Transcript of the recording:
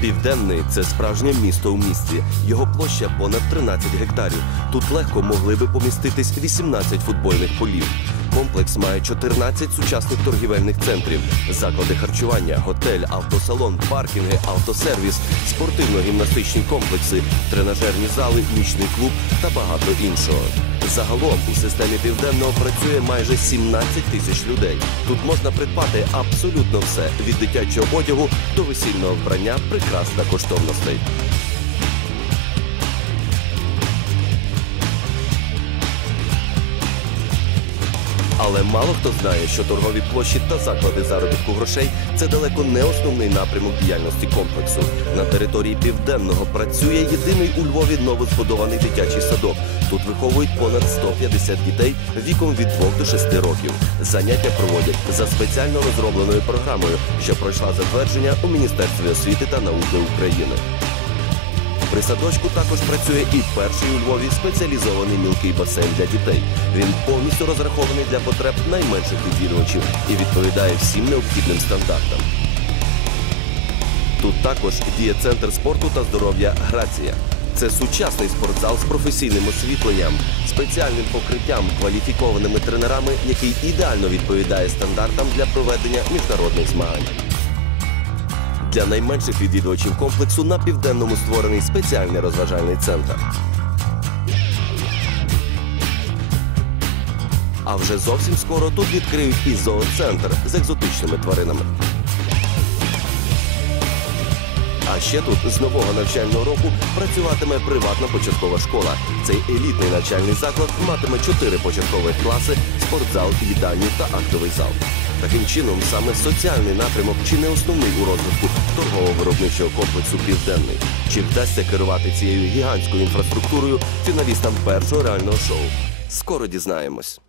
Південний це справжнє місто у місті. Його площа понад 13 гектарів. Тут легко могли би поміститись 18 футбольних полів. Комплекс має 14 сучасних торгівельних центрів, заклади харчування, готель, автосалон, паркінги, автосервіс, спортивно-гімнастичні комплекси, тренажерні зали, нічний клуб та багато іншого. Загалом у системі південного працює майже 17 тисяч людей. Тут можна придбати абсолютно все від дитячого одягу до весільного вбрання, прикрас та коштовностей. Але мало хто знає, що торгові площі та заклади заробітку грошей це далеко не основний напрямок діяльності комплексу. На території південного працює єдиний у Львові новозбудований дитячий садок. Тут виховують понад 150 дітей віком від 2 до 6 років. Заняття проводять за спеціально розробленою програмою, що пройшла затвердження у Міністерстві освіти та науки України. При садочку також працює і перший у Львові спеціалізований мілкий басейн для дітей. Він повністю розрахований для потреб найменших відвідувачів і відповідає всім необхідним стандартам. Тут також діє центр спорту та здоров'я Грація. Це сучасний спортзал з професійним освітленням, спеціальним покриттям, кваліфікованими тренерами, який ідеально відповідає стандартам для проведення міжнародних змагань. Для найменших відвідувачів комплексу на південному створений спеціальний розважальний центр. А вже зовсім скоро тут відкриють і зооцентр з екзотичними тваринами. А ще тут з нового навчального року працюватиме приватна початкова школа. Цей елітний навчальний заклад матиме чотири початкових класи, спортзал, їдальню та актовий зал. Таким чином, саме соціальний напрямок чи не основний у розвитку торгово-виробничого комплексу Південний. Чи вдасться керувати цією гігантською інфраструктурою фіналістам першого реального шоу? Скоро дізнаємось.